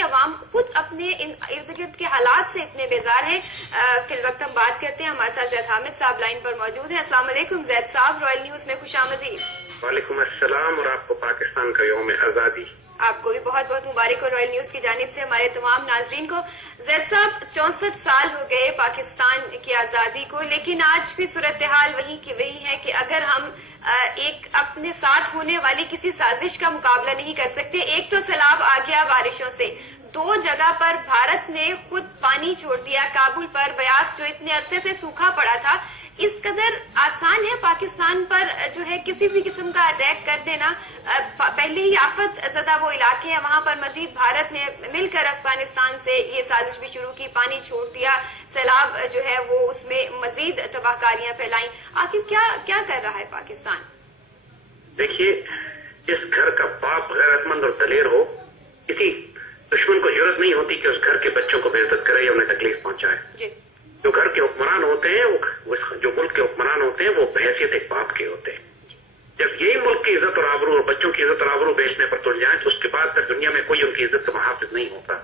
عوام خود اپنے ارد گرد کے حالات سے اتنے بیزار ہیں. فی الوقت ہم بات کرتے ہیں. ہمارے ساتھ زید حامد صاحب لائن پر موجود ہیں. السلام علیکم زید صاحب, رائل نیوز میں خوش آمدید. وعلیکم السلام, اور آپ کو پاکستان کا یوم آزادی. آپ کو بھی بہت بہت مبارک ہو رائل نیوز کی جانب سے, ہمارے تمام ناظرین کو. زید صاحب, 64 سال ہو گئے پاکستان کی آزادی کو, لیکن آج بھی صورتحال وہی کی وہی ہے کہ اگر ہم ایک اپنے ساتھ ہونے والی کسی سازش کا مقابلہ نہیں کر سکتے. ایک تو سیلاب آ گیا بارشوں سے, 2 جگہ پر بھارت نے خود پانی چھوڑ دیا. کابل پر بیاس جو اتنے عرصے سے سوکھا پڑا تھا, اس قدر آسان ہے پاکستان پر جو ہے کسی بھی قسم کا اٹیک کر دینا. پہلے ہی آفت زدہ وہ علاقے ہیں, وہاں پر مزید بھارت نے مل کر افغانستان سے یہ سازش بھی شروع کی, پانی چھوڑ دیا, سیلاب جو ہے وہ اس میں مزید تباہ کاریاں پھیلائیں. آخر کیا کر رہا ہے پاکستان؟ دیکھیے, جس گھر کا باپ غیرت مند اور دلیر ہو, کسی دشمن کو ضرورت نہیں ہوتی کہ اس گھر کے بچوں کو بے عزت کرے یا انہیں تکلیف پہنچائے. جی. جو گھر کے حکمران ہوتے ہیں, جو ملک کے حکمران ہوتے ہیں, وہ بحیثیت ایک باپ کے ہوتے ہیں. جب یہی ملک کی عزت اور آبرو اور بچوں کی عزت اور آبرو بیچنے پر تل جائیں تو اس کے بعد تک دنیا میں کوئی ان کی عزت کا محافظ نہیں ہوتا.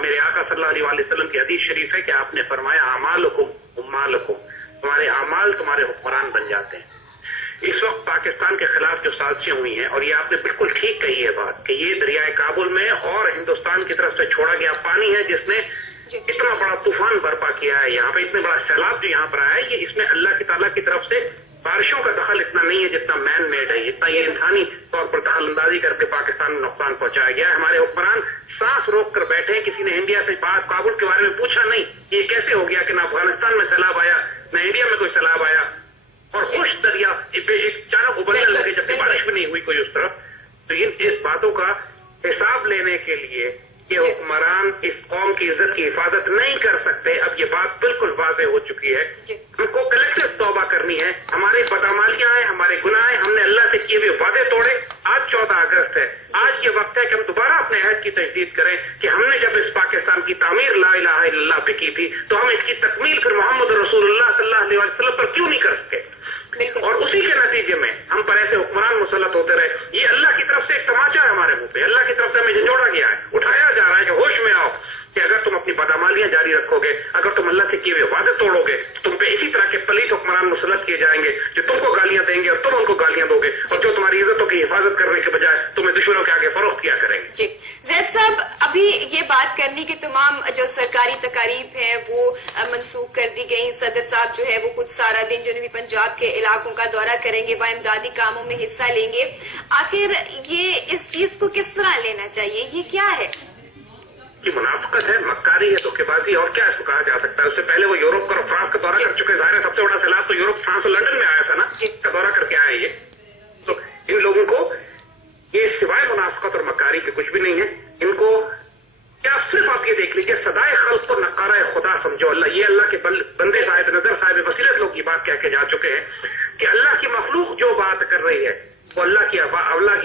میرے آقا صلی اللہ علیہ وسلم کی حدیث شریف ہے کہ آپ نے فرمایا, اعمالکم اموالکم, تمہارے اعمال تمہارے حکمران بن جاتے ہیں. اس وقت پاکستان کے خلاف جو سازشیں ہوئی ہیں, اور یہ آپ نے بالکل ٹھیک کہی ہے بات, کہ یہ دریائے کابل میں اور ہندوستان کی طرف سے چھوڑا گیا پانی ہے جس نے اتنا بڑا طوفان برپا کیا ہے یہاں پہ, اتنا بڑا سیلاب جو یہاں پر آیا ہے, یہ اس میں اللہ کی تعالیٰ کی طرف سے بارشوں کا دخل اتنا نہیں ہے جتنا مین میڈ ہے, اتنا یہ انسانی طور پر دخل اندازی کر کے پاکستان میں نقصان پہنچایا گیا ہے. ہمارے حکمران سانس روک کر بیٹھے ہیں. کسی نے انڈیا سے بات کابل کے بارے میں پوچھا نہیں یہ کیسے ہو گیا کہ نہ افغانستان میں سیلاب آیا نہ انڈیا میں کوئی سیلاب آیا, اور خوش دریا اچانک ابلنے لگے جبکہ بارش بھی نہیں ہوئی کوئی اس طرف. تو اس باتوں کا حساب لینے کے لیے کہ حکمران اس قوم کی عزت کی حفاظت نہیں کر سکتے, اب یہ بات بالکل واضح ہو چکی ہے. ہم کو کلیکٹو توبہ کرنی ہے. ہماری بدعمالیاں ہیں, ہمارے گناہ ہیں, ہم نے اللہ سے کیے ہوئے وعدے توڑے. آج 14 اگست ہے, آج یہ وقت ہے کہ ہم دوبارہ اپنے عہد کی تجدید کریں کہ ہم نے جب اس پاکستان کی تعمیر لا الہ الا اللہ پہ کی تھی تو ہم اس کی تکمیل پھر محمد رسول اللہ صلی اللہ علیہ وسلم پر کیوں نہیں کر سکے. اور اسی کے نتیجے میں ہم پر ایسے حکمران مسلط ہوتے رہے. یہ اللہ کی طرف سے ایک تماچا ہے ہمارے منہ پہ, اللہ کی طرف سے ہمیں جھنجھوڑا گیا ہے, اٹھایا جا رہا ہے کہ ہوش میں آؤ کہ اگر تم اپنی بدعمالیاں جاری رکھو گے, اگر تم اللہ سے کیے ہوئے وعدے توڑو گے تو تم پہ اسی طرح کے پلیت حکمران مسلط کیے جائیں گے جو تم کو گالیاں دیں گے اور تم ان کو گالیاں دو گے, اور جو تمہاری عزتوں کی حفاظت کرنے کے بجائے تمہیں دشمنوں کے آگے فروخت کیا کریں گے. جی زید صاحب, ابھی یہ بات کرنی کہ تمام جو سرکاری تقاریب ہیں وہ منسوخ کر دی گئی. صدر صاحب جو ہے وہ خود سارا دن جنوبی پنجاب کے علاقوں کا دورہ کریں گے, وہاں امدادی کاموں میں حصہ لیں گے. آخر یہ اس چیز کو کس طرح لینا چاہیے, یہ کیا ہے؟ منافقت ہے, مکاری ہے, دھوکے بازی, اور کیا اس کو کہا جا سکتا ہے. اس سے پہلے وہ یورپ اور فرانس کا دورہ کر چکے. ظاہر ہے سب سے بڑا سیلاب تو یورپ, فرانس اور لندن میں آیا تھا نا, اس کا دورہ کر کے آئے یہ. تو ان لوگوں کو یہ سوائے منافقت اور مکاری کے کچھ بھی نہیں ہے. ان کو کیا صرف آپ یہ دیکھ لیجیے, سدائے خلق کو نقارہ خدا سمجھو. اللہ, یہ اللہ کے بندے صاحب نظر صاحب بصیرت لوگ یہ بات کہہ کے جا چکے ہیں کہ اللہ کی مخلوق جو بات کر رہی ہے وہ اللہ کی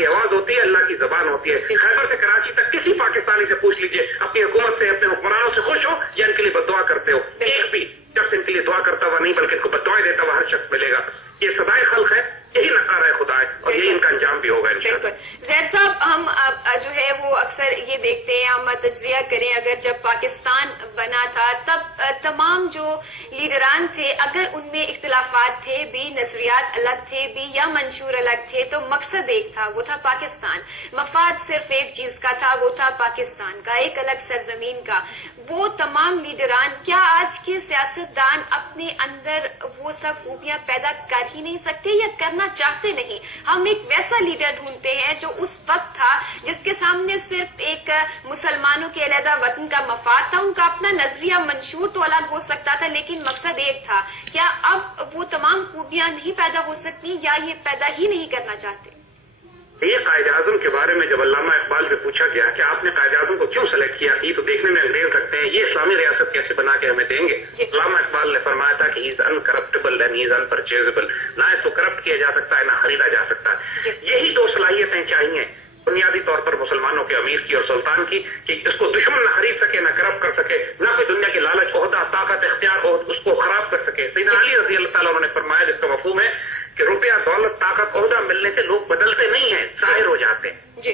آواز ہوتی ہے, اللہ کی زبان ہوتی ہے. خیبر سے کراچی تک کسی پاکستانی سے پوچھ لیجئے, اپنی حکومت سے, اپنے حکمرانوں سے خوش ہو یا ان کے لیے بد دعا کرتے ہو. ایک بھی شخص ان کے لیے دعا کرتا ہوا نہیں بلکہ ان کو بد دعائیں دیتا ہوا ہر شخص ملے گا. یہ سدائے خلق ہے, یہی نقارہ ہے خدا ہے, اور یہی ان کا انجام بھی ہوگا انشاءاللہ. زید صاحب, ہم جو ہے وہ اکثر یہ دیکھتے ہیں, ہم تجزیہ کریں, اگر جب پاکستان بنا تھا تب تمام جو لیڈران تھے اگر ان میں اختلافات تھے بھی, نظریات الگ تھے بھی یا منشور الگ تھے, تو مقصد ایک تھا, وہ تھا پاکستان. مفاد صرف ایک چیز کا تھا, وہ تھا پاکستان کا, ایک الگ سرزمین کا. وہ تمام لیڈران, کیا آج کے سیاستدان اپنے اندر وہ سب خوبیاں پیدا کر ہی نہیں سکتے یا کرنا چاہتے نہیں؟ ہم ایک ویسا لیڈر ڈھونڈتے ہیں جو اس وقت تھا جس کے سامنے صرف ایک مسلمانوں کے علیحدہ وطن کا مفاد تھا. ان کا اپنا نظریہ منشور تو الگ ہو سکتا تھا لیکن مقصد ایک تھا. کیا اب وہ تمام خوبیاں نہیں پیدا ہو سکتی یا یہ پیدا ہی نہیں کرنا چاہتے؟ یہ قائد اعظم کے بارے میں جب علامہ اقبال سے پوچھا گیا کہ آپ نے قائد اعظم کو کیوں سلیکٹ کیا, یہ تو دیکھنے میں انگریز رکھتے ہیں, یہ اسلامی ریاست کیسے بنا کے ہمیں دیں گے. علامہ اقبال نے فرمایا تھا کہ ہی از انکرپٹیبل اینڈ ہی از انپرچیزیبل, نہ اس کو کرپٹ کیا جا سکتا ہے نہ خریدا جا سکتا ہے. یہی 2 صلاحیتیں چاہیے بنیادی طور پر مسلمانوں کے امیر کی اور سلطان کی, کہ اس کو دشمن نہ خرید سکے, نہ کرپٹ کر سکے, نہ کوئی دنیا کے لالچ, عہدہ, طاقت, اختیار اس کو خراب کر سکے. سیدنا علی رضی اللہ تعالیٰ نے فرمایا, جس کا مفہوم ہے کہ روپیہ, دولت, طاقت, عہدہ ملنے سے لوگ بدلتے نہیں ہیں, ظاہر ہو جاتے ہیں.